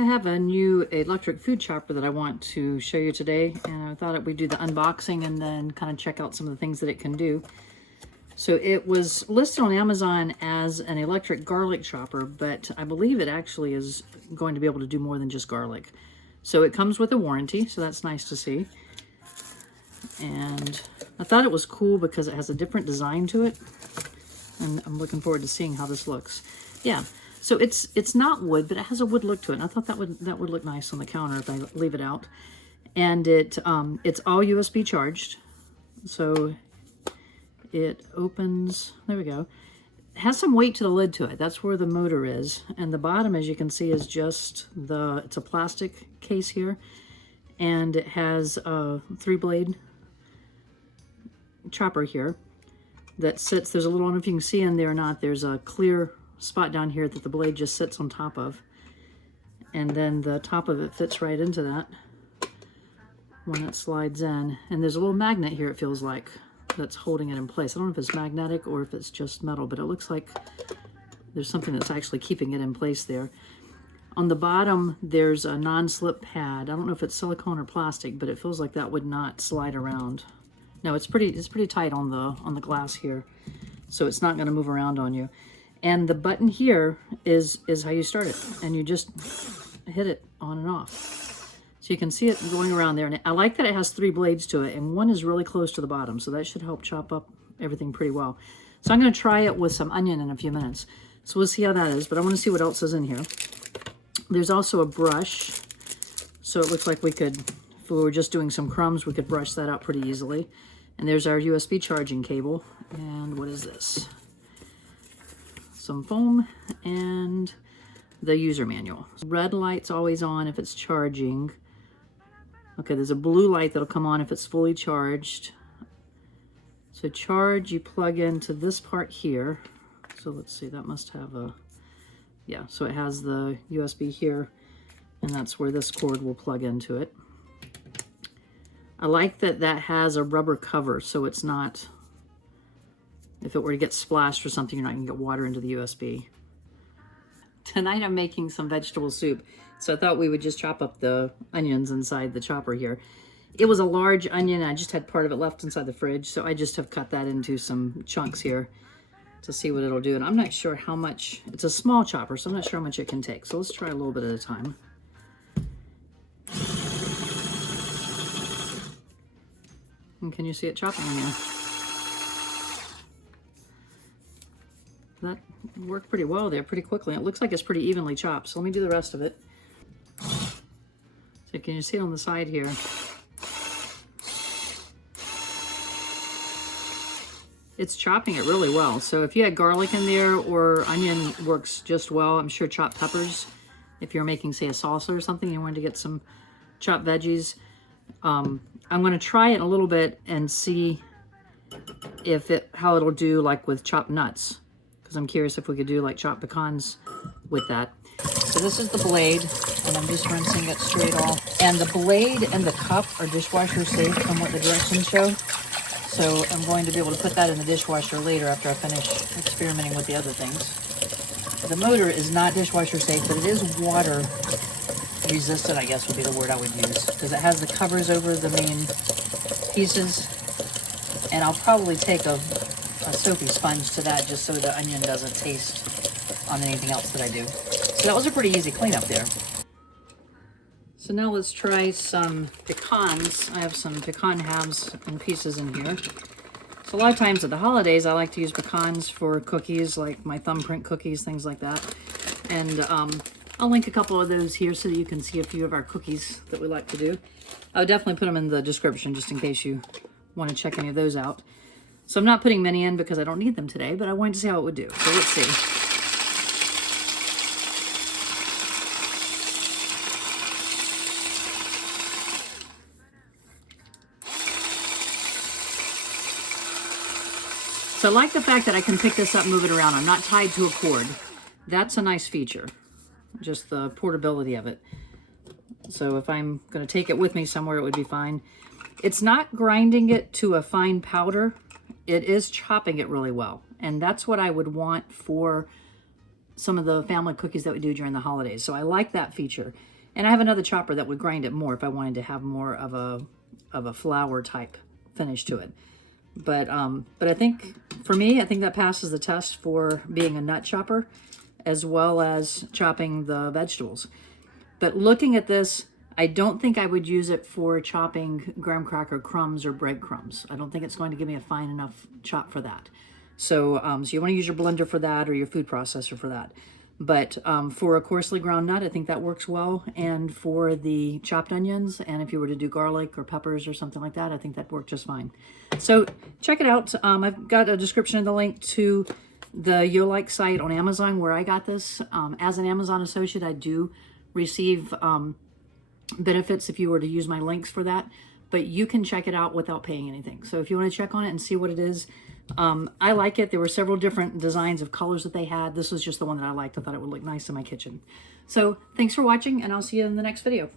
I have a new electric food chopper that I want to show you today, and I thought we'd do the unboxing and then kind of check out some of the things that it can do. So it was listed on Amazon as an electric garlic chopper, but I believe it actually is going to be able to do more than just garlic. So it comes with a warranty, so that's nice to see. And I thought it was cool because it has a different design to it, and I'm looking forward to seeing how this looks. Yeah. So it's not wood, but it has a wood look to it. And I thought that would look nice on the counter if I leave it out. And it's all USB charged. So it opens, there we go. It has some weight to the lid to it. That's where the motor is. And the bottom, as you can see, is just it's a plastic case here. And it has a 3-blade chopper here that sits, there's a little, I don't know if you can see in there or not, there's a clear spot down here that the blade just sits on top of, and then the top of it fits right into that when it slides in. And there's a little magnet here, it feels like, that's holding it in place. I don't know if it's magnetic or if it's just metal, but it looks like there's something that's actually keeping it in place there. On the bottom there's a non-slip pad. I don't know if it's silicone or plastic, but it feels like that would not slide around. No, it's pretty tight on the glass here, so it's not going to move around on you. And the button here is how you start it, and you just hit it on and off. So you can see it going around there. And I like that it has 3 blades to it, and one is really close to the bottom, so that should help chop up everything pretty well. So I'm going to try it with some onion in a few minutes. So we'll see how that is, but I want to see what else is in here. There's also a brush, so it looks like we could, if we were just doing some crumbs, we could brush that out pretty easily. And there's our USB charging cable. And what is this? Some foam and the user manual. Red light's always on if it's charging. Okay, there's a blue light that'll come on if it's fully charged. So charge, you plug into this part here. So let's see, that must have a, yeah, so it has the USB here, and that's where this cord will plug into it. I like that that has a rubber cover, so it's not, if it were to get splashed or something, you're not going to get water into the USB. Tonight I'm making some vegetable soup, so I thought we would just chop up the onions inside the chopper here. It was a large onion, I just had part of it left inside the fridge, so I just have cut that into some chunks here to see what it'll do. And I'm not sure how much, it's a small chopper, so I'm not sure how much it can take. So let's try a little bit at a time. And can you see it chopping in there? That worked pretty well there, pretty quickly. It looks like it's pretty evenly chopped, so let me do the rest of it. So can you see it on the side here? It's chopping it really well. So if you had garlic in there, or onion works just well. I'm sure chopped peppers, if you're making, say, a salsa or something, you wanted to get some chopped veggies. I'm going to try it a little bit and see if how it'll do like with chopped nuts, because I'm curious if we could do like chopped pecans with that. So this is the blade, and I'm just rinsing it straight off. And the blade and the cup are dishwasher safe from what the directions show. So I'm going to be able to put that in the dishwasher later after I finish experimenting with the other things. The motor is not dishwasher safe, but it is water resistant, I guess would be the word I would use, because it has the covers over the main pieces. And I'll probably take a soapy sponge to that just so the onion doesn't taste on anything else that I do. So that was a pretty easy cleanup there. So now let's try some pecans. I have some pecan halves and pieces in here. So a lot of times at the holidays, I like to use pecans for cookies, like my thumbprint cookies, things like that. And I'll link a couple of those here so that you can see a few of our cookies that we like to do. I would definitely put them in the description just in case you want to check any of those out. So I'm not putting many in because I don't need them today, but I wanted to see how it would do. So let's see. So I like the fact that I can pick this up and move it around. I'm not tied to a cord. That's a nice feature, just the portability of it. So if I'm going to take it with me somewhere, it would be fine. It's not grinding it to a fine powder. It is chopping it really well. And that's what I would want for some of the family cookies that we do during the holidays. So I like that feature. And I have another chopper that would grind it more if I wanted to have more of a flour type finish to it. But I think, for me, I think that passes the test for being a nut chopper as well as chopping the vegetables. But looking at this, I don't think I would use it for chopping graham cracker crumbs or breadcrumbs. I don't think it's going to give me a fine enough chop for that. So, so you want to use your blender for that or your food processor for that. But for a coarsely ground nut, I think that works well. And for the chopped onions, and if you were to do garlic or peppers or something like that, I think that worked just fine. So check it out. I've got a description in the link to the Yo-Like site on Amazon where I got this. As an Amazon associate, I do receive benefits if you were to use my links for that, but you can check it out without paying anything. So if you want to check on it and see what it is, I like it. There were several different designs of colors that they had. This was just the one that I liked. I thought it would look nice in my kitchen. So thanks for watching, and I'll see you in the next video.